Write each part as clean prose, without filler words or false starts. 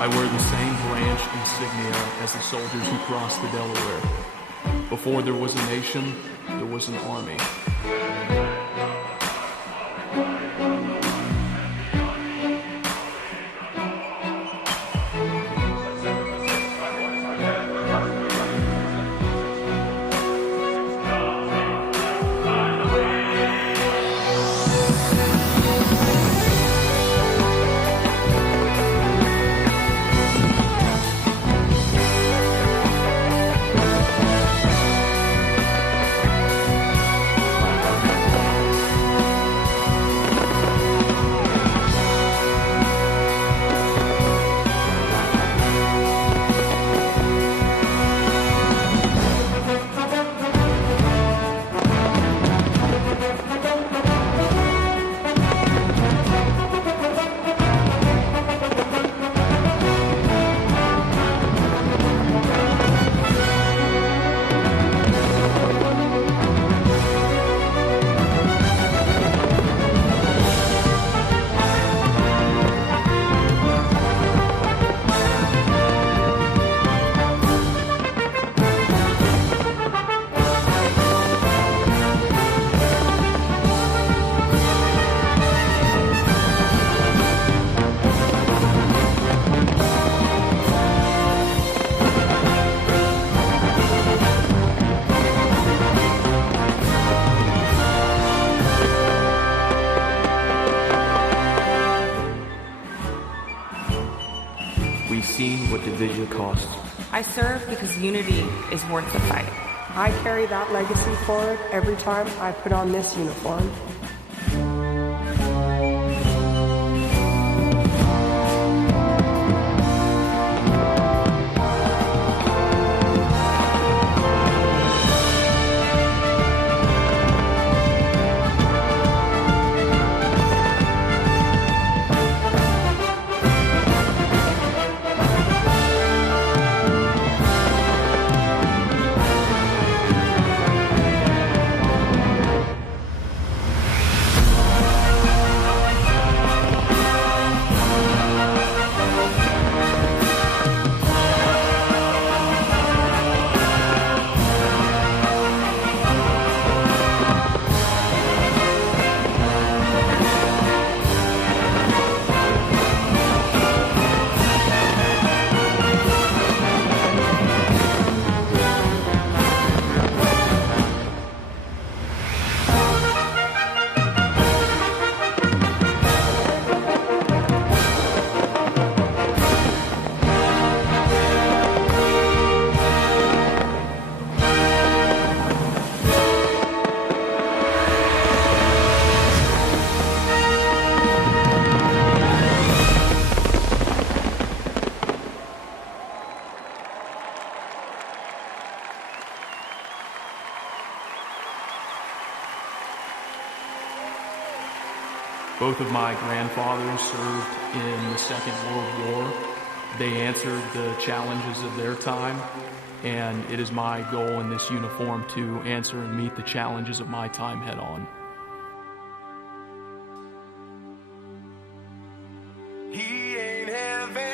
I wear the same branch insignia as the soldiers who crossed the Delaware. Before there was a nation, there was an army. We've seen what division costs. I serve because unity is worth the fight. I carry that legacy forward every time I put on this uniform. Both of my grandfathers served in the Second World War. They answered the challenges of their time, and it is my goal in this uniform to answer and meet the challenges of my time head on. He ain't heavy,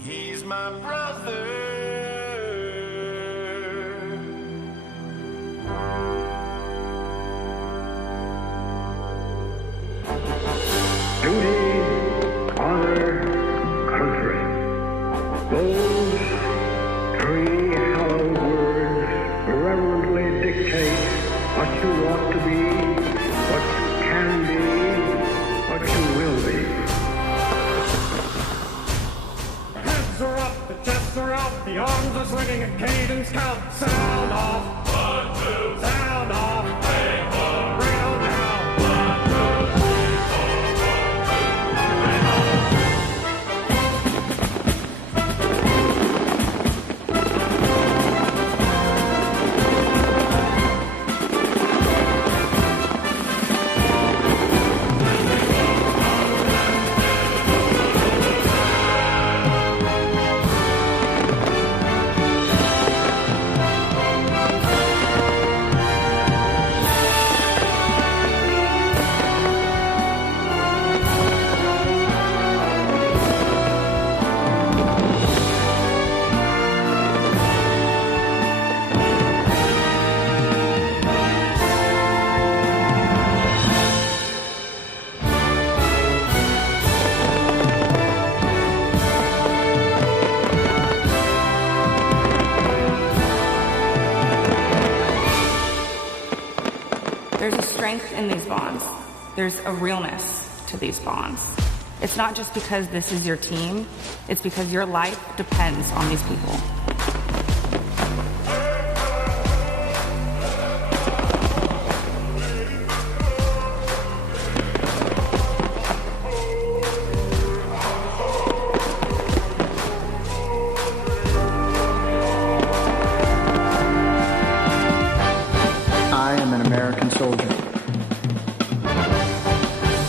he's my brother. Duty, honor, country. Those three hallowed words reverently dictate what you ought to be, what you can be, strength in these bonds. There's a realness to these bonds. It's not just because this is your team, it's because your life depends on these people.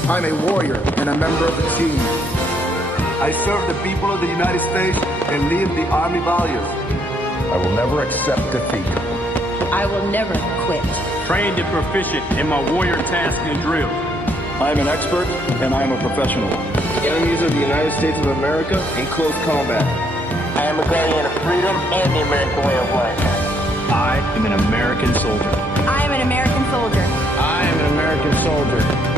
I'm a warrior and a member of the team. I serve the people of the United States and live the Army values. I will never accept defeat. I will never quit. Trained and proficient in my warrior task and drill. I am an expert and I am a professional. Enemies of the United States of America in close combat. I am a guardian of freedom and the American way of life. I am an American soldier. I am an American soldier. I am an American soldier.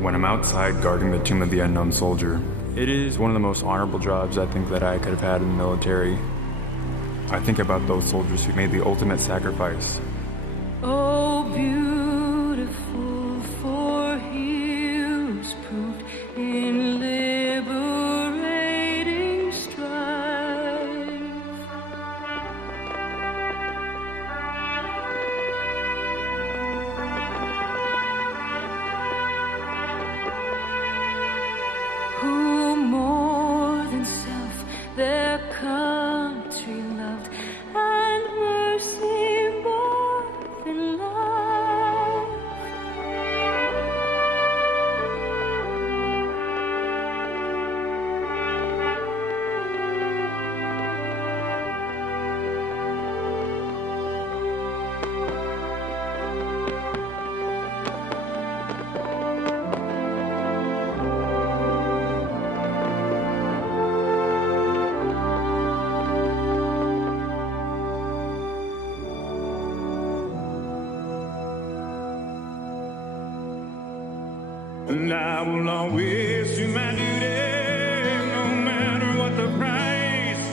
When I'm outside guarding the tomb of the unknown soldier, it is one of the most honorable jobs I think that I could have had in the military. I think about those soldiers who made the ultimate sacrifice. Oh, beautiful for heroes proved in liberating strife. Who more than self their country loved, and mercy more than love. And I will always do my duty, no matter what the price.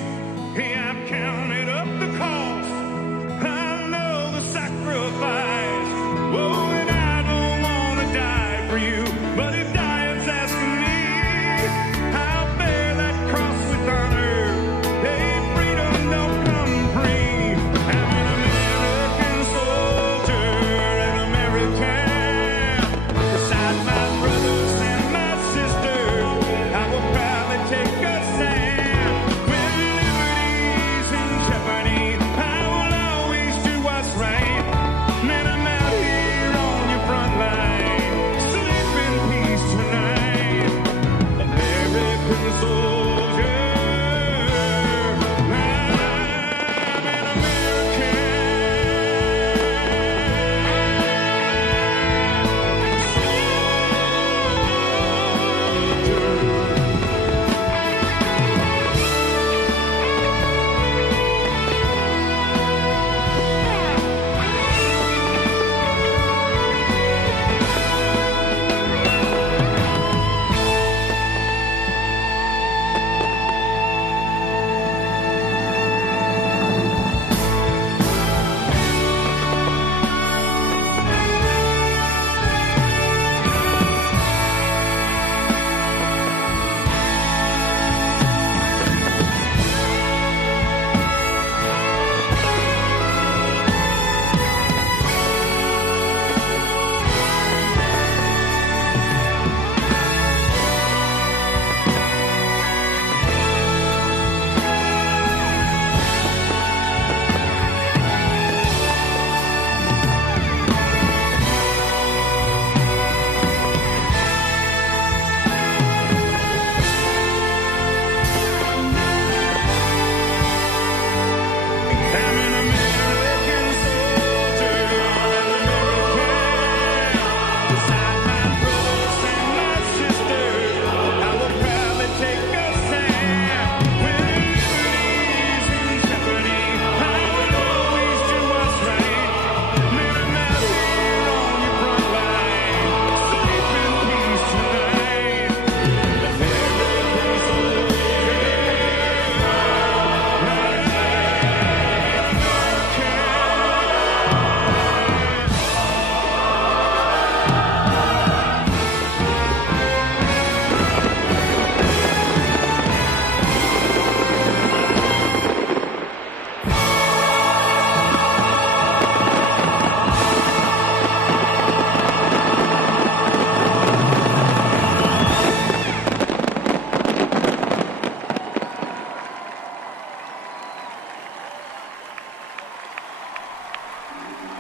Hey, I've counted up the cost, I know the sacrifice. Oh, and I don't want to die for you, but if dying's asking me, I'll bear that cross with honor. Hey, freedom don't come free. I'm an American soldier, an American. Beside my brothers and my sisters,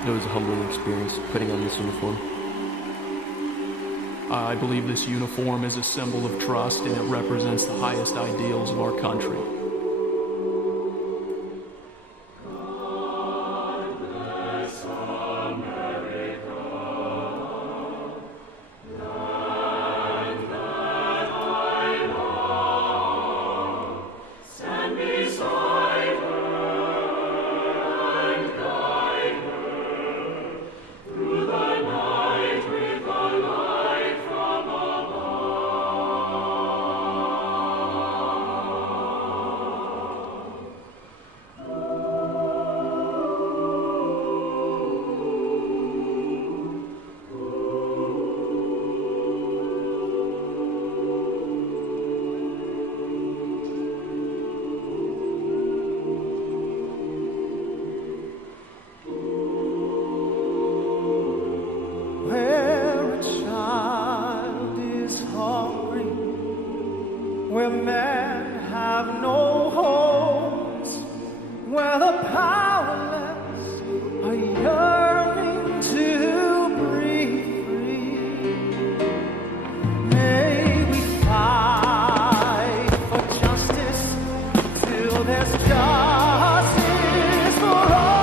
It was a humbling experience putting on this uniform. I believe this uniform is a symbol of trust, and it represents the highest ideals of our country. Where men have no homes, where the powerless are yearning to breathe free. May we fight for justice till there's justice for all.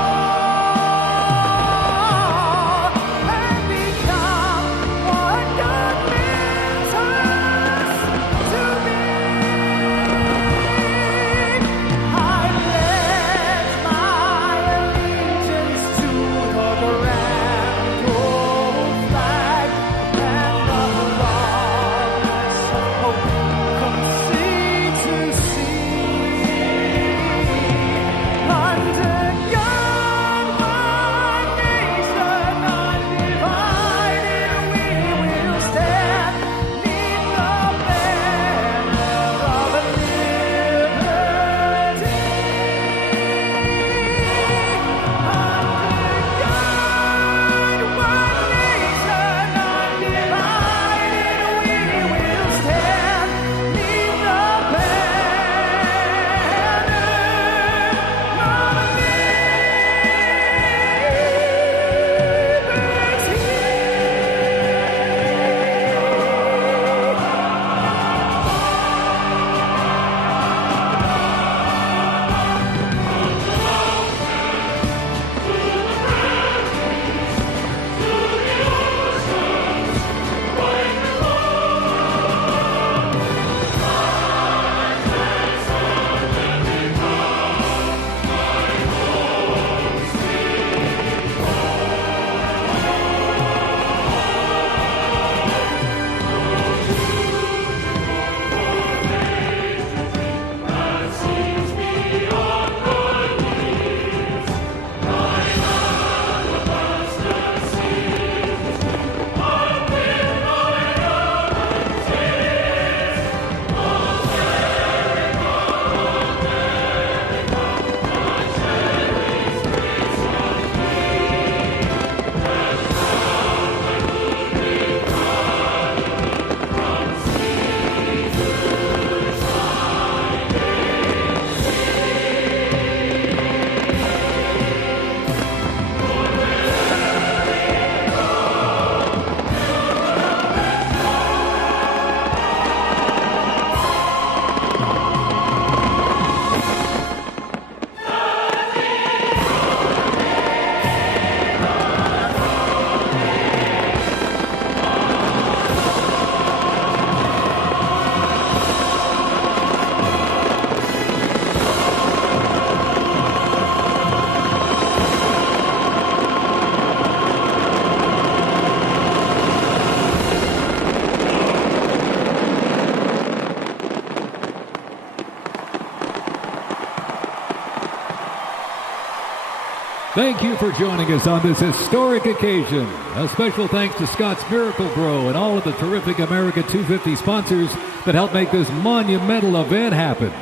Thank you for joining us on this historic occasion. A special thanks to Scott's Miracle Grow and all of the terrific America 250 sponsors that helped make this monumental event happen.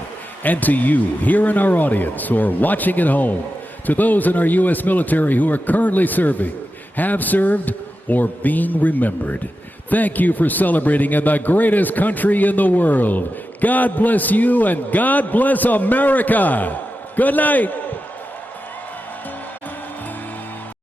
And to you here in our audience or watching at home, to those in our U.S. military who are currently serving, have served, or being remembered, thank you for celebrating in the greatest country in the world. God bless you and God bless America. Good night.